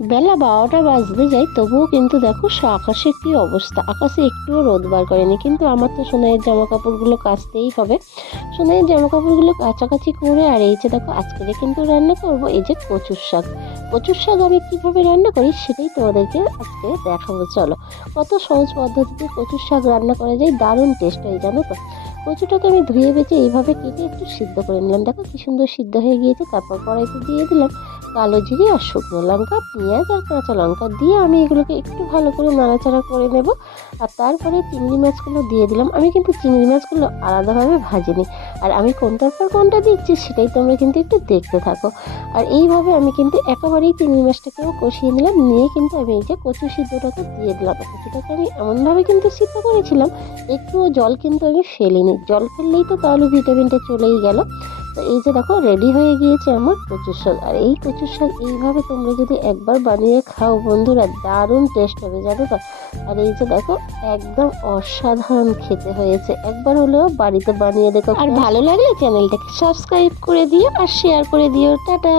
বেলা 12টা বাজতে যায়, তবুও কিন্তু দেখো আকাশের কি অবস্থা। আকাশে একটুও রোদ বার করেনি, কিন্তু আমার তো সোনাইয়ের জামা কাপড়গুলো কাচতেই হবে। সোনাইয়ের জামা কাপড়গুলো কাচাকাচি করে, আর এই যে দেখো আজকে কিন্তু রান্না করব এই যে কচুর শাক। কচুর শাক আমি কিভাবে রান্না করি সেটাই তোমাদেরকে আজকে দেখাবো। চলো, কত সহজ পদ্ধতিতে কচুর শাক রান্না করা যায়, দারুণ টেস্ট হয় জানো তো। কচুটাকে আমি ধুয়ে বেঁচে এইভাবে কেটে একটু সিদ্ধ করে নিলাম, দেখো কি সুন্দর সিদ্ধ হয়ে গিয়েছে। তারপর কড়াইতে দিয়ে দিলাম কালো জিরে আর শুকনো লঙ্কা, পেঁয়াজ আর কাঁচা লঙ্কা দিয়ে আমি এগুলোকে একটু ভালো করে নাড়াচাড়া করে নেব। আর তারপরে চিংড়ি মাছগুলো দিয়ে দিলাম। আমি কিন্তু চিংড়ি মাছগুলো আলাদাভাবে ভাজিনি, আর আমি কোনটার পর কোনটা দিচ্ছি সেটাই তোমরা কিন্তু একটু দেখতে থাকো। আর এইভাবে আমি কিন্তু একেবারেই চিংড়ি মাছটাকেও কষিয়ে নিলাম, নিয়ে কিন্তু আমি এই যে কচু সিদ্ধটাকে দিয়ে দিলাম। কচুটাকে আমি এমনভাবে কিন্তু সিদ্ধ করেছিলাম, একটুও জল কিন্তু আমি ফেলিনি। জল ফেললেই তো তাহলে ভিটামিনটা চলেই গেল। তো এই যে দেখো রেডি হয়ে গিয়েছে আমার কচুর শাক। আর এই কচুর শাক এইভাবে তোমরা যদি একবার বানিয়ে খাও বন্ধুরা, দারুণ টেস্ট হবে জানো তো। আর এই যে দেখো একদম অসাধারণ খেতে হয়েছে, একবার হলেও বাড়িতে বানিয়ে দেখো। আর ভালো লাগলে চ্যানেলটাকে সাবস্ক্রাইব করে দিও আর শেয়ার করে দিও। টাটা।